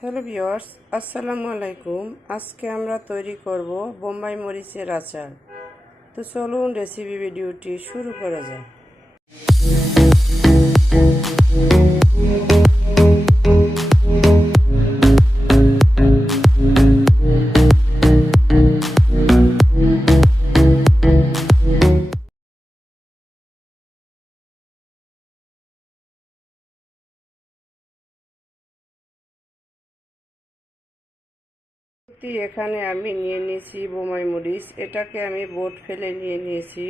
Hello viewers আসসালামু আলাইকুম। আজকে আমরা তৈরি করব বোম্বাই মরিচের আচার। তো চলুন রেসিপি ভিডিওটি শুরু করা যাক। সত্যি এখানে আমি নিয়ে নিয়েছি বোমাই মরিচ এটাকে আমি বোট ফেলে নিয়ে নিয়েছি।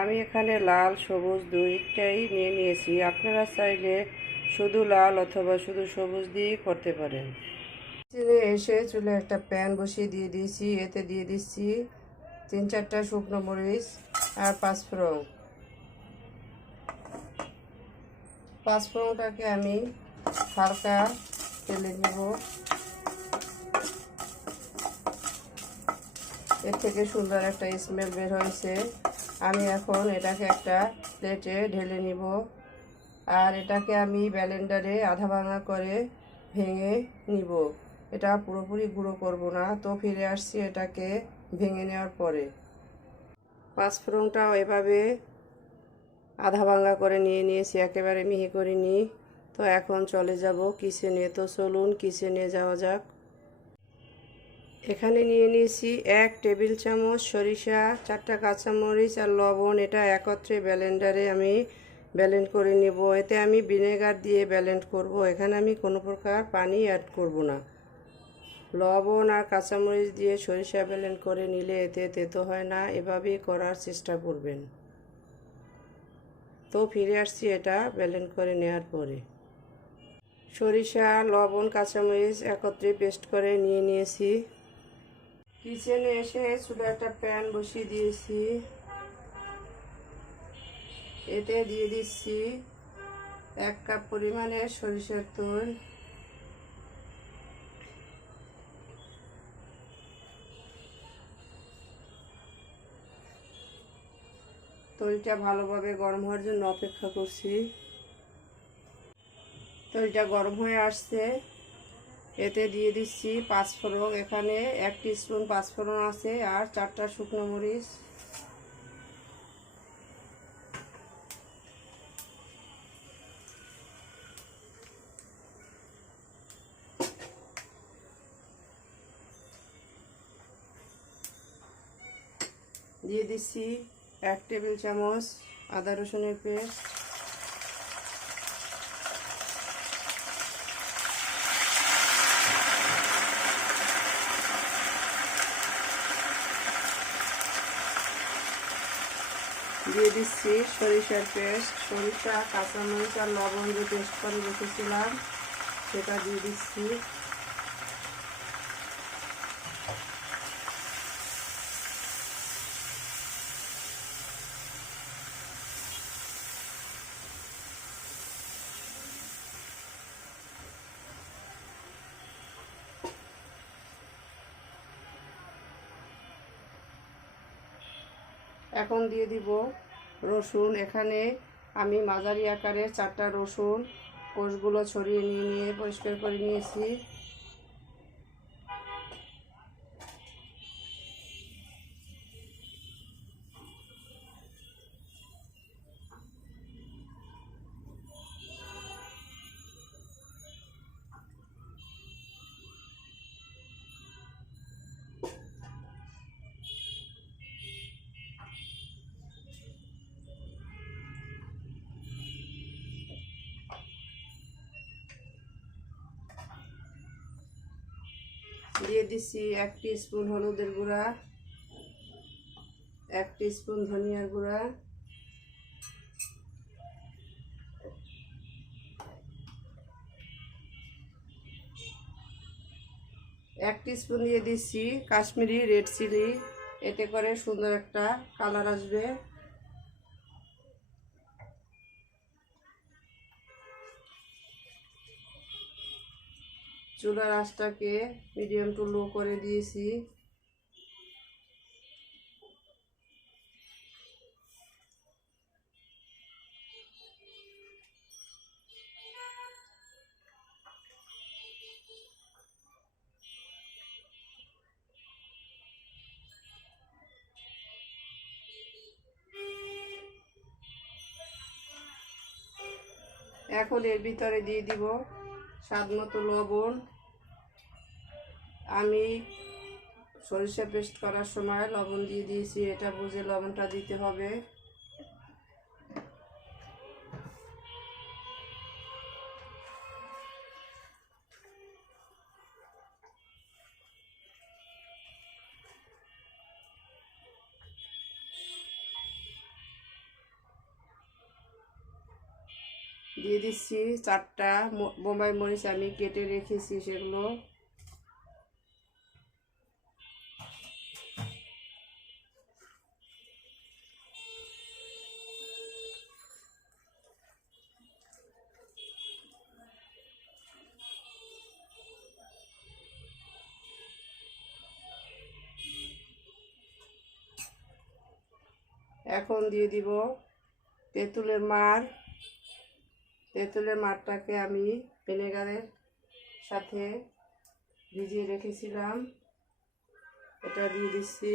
আমি এখানে লাল, সবুজ দুইটাই নিয়ে নিয়েছি। আপনারা চাইলে শুধু লাল অথবা শুধু সবুজ দিয়েই করতে পারেন। কিচেনে এসে চুলে একটা প্যান বসিয়ে দিয়ে দিয়েছি। এতে দিয়ে দিচ্ছি তিন চারটা শুকনো মরিচ আর পাঁচফোড়ন। পাঁচফোড়নটাকে আমি হালকা তেলে নেব। এর থেকে সুন্দর একটা স্মেল বের হয়েছে। আমি এখন এটাকে একটা প্লেটে ঢেলে নিব। আর এটাকে আমি ব্যালেন্ডারে আধা ভাঙা করে ভেঙে নিব। এটা পুরোপুরি গুঁড়ো করব না, তো ফিরে আসছি এটাকে ভেঙে নেওয়ার পরে। পাঁচফোড়নটাও এভাবে আধা ভাঙা করে নিয়ে নিয়েছি, একেবারে মিহি করে নিই তো এখন চলে যাব কিচেনে তো চলুন কিচেনে যাওয়া যাক। এখানে নিয়ে নিয়েছি এক টেবিল চামচ সরিষা, চারটা কাঁচামরিচ আর লবণ। এটা একত্রে ব্যালেন্ডারে আমি ব্যালেন্ড করে নেব। এতে আমি ভিনেগার দিয়ে ব্যালেন্ড করব। এখানে আমি কোনো প্রকার পানি অ্যাড করব না। লবণ আর কাঁচামরিচ দিয়ে সরিষা ব্যালেন্ড করে নিলে এতে তেতো হয় না। এভাবেই করার চেষ্টা করবেন। তো ফিরে আসছি এটা ব্যালেন্ড করে নেওয়ার পরে। সরিষা, লবণ, কাঁচামরিচ একত্রে পেস্ট করে নিয়ে নিয়েছি। কিচেনে এসে চুলে একটা প্যান বসিয়ে দিয়েছি। এতে দিয়ে দিচ্ছি এক কাপ পরিমাণে সরিষার তেল। তৈলটা ভালোভাবে গরম হওয়ার জন্য অপেক্ষা করছি। তৈলটা গরম হয়ে আসছে। এতে দিয়ে দিচ্ছি পাঁচফোড়ন। এখানে এক স্পুন পাঁচফোড়ন আছে আর চারটা শুকনো মরিচ। দিয়ে দিচ্ছি এক টেবিল চামচ আদা রসুনের পেস্ট। দিয়ে দিচ্ছি সরিষার পেস্ট। সরিষা, কাঁচামরিচ আর লবণ যে পেস্ট করে রেখেছিলাম, সেটা দিয়ে দিচ্ছি। এখন দিয়ে দিব রসুন। এখানে আমি মাঝারি আকারে চারটা রসুন কোষগুলো ছড়িয়ে নিয়ে নিয়ে পরিষ্কার করে নিয়েছি। দিয়ে দিচ্ছি এক স্পুন হলুদের গুঁড়া, এক স্পুন ধনিয়ার গুঁড়া, এক স্পুন দিয়ে দিচ্ছি কাশ্মীরি রেড চিলি এতে করে সুন্দর একটা কালার আসবে। চুলার আঁচটাকে মিডিয়াম টু লো করে দিয়েছি। এখন এর ভিতরে দিয়ে দিব। স্বাদ মতো লবণ। আমি সরিষা পেস্ট করার সময় লবণ দিয়ে দিয়েছি, এটা বুঝে লবণটা দিতে হবে। দিয়ে দিচ্ছি চারটা বোম্বাই মরিচ আমি কেটে রেখেছি সেগুলো। এখন দিয়ে দিব তেঁতুলের মার তেঁতুলের মাঠটাকে আমি ভিনেগারের সাথে ভিজিয়ে রেখেছিলাম। এটা দিয়ে দিচ্ছি।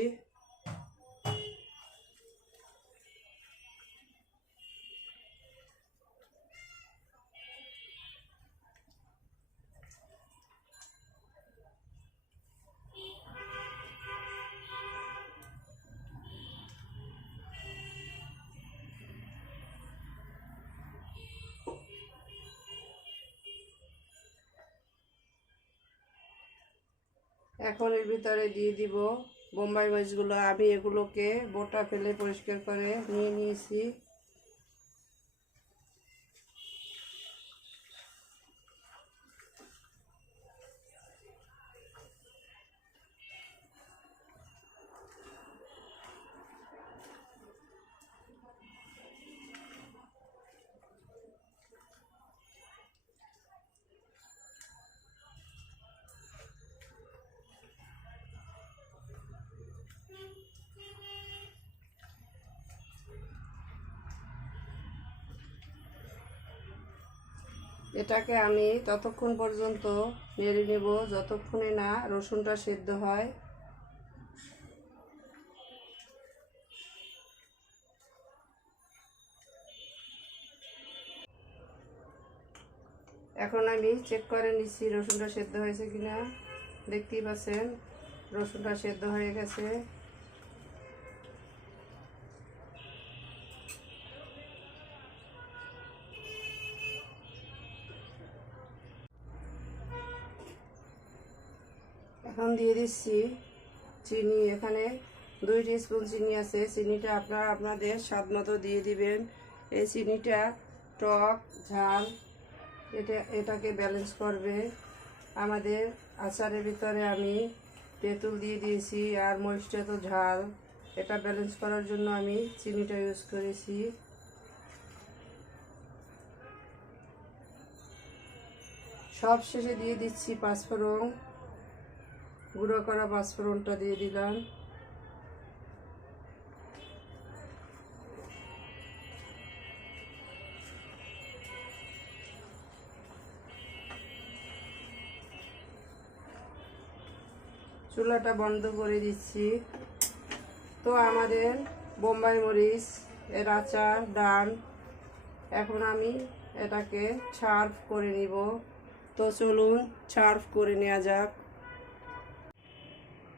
এখন এর ভিতরে দিয়ে দিব বোম্বাই মরিচগুলো। আমি এগুলোকে বোটা ফেলে পরিষ্কার করে নিয়ে নিয়েছি। এটাকে আমি ততক্ষণ পর্যন্ত নেড়ে নেব, যতক্ষণে না রসুনটা সেদ্ধ হয়। এখন আমি চেক করে নিচ্ছি রসুনটা সেদ্ধ হয়েছে কিনা। দেখতেই পাচ্ছেন, রসুনটা সেদ্ধ হয়ে গেছে। এখন দিয়ে দিচ্ছি চিনি। এখানে দুই স্পুন চিনি আছে। চিনিটা আপনারা আপনাদের স্বাদ মতো দিয়ে দিবেন। এই চিনিটা টক, ঝাল, এটা, এটাকে ব্যালেন্স করবে। আমাদের আচারের ভিতরে আমি তেঁতুল দিয়ে দিয়েছি আর মরিচটা তো ঝাল। এটা ব্যালেন্স করার জন্য আমি চিনিটা ইউজ করেছি। সব শেষে দিয়ে দিচ্ছি পাঁচফোড়ন। গুঁড়ো করা পাঁচফোড়নটা দিয়ে দিলাম। চুলাটা বন্ধ করে দিচ্ছি। তো আমাদের বোম্বাই মরিচ, এর আচার ডান এখন আমি এটাকে সার্ভ করে নিব। তো চলুন সার্ভ করে নেওয়া যাক।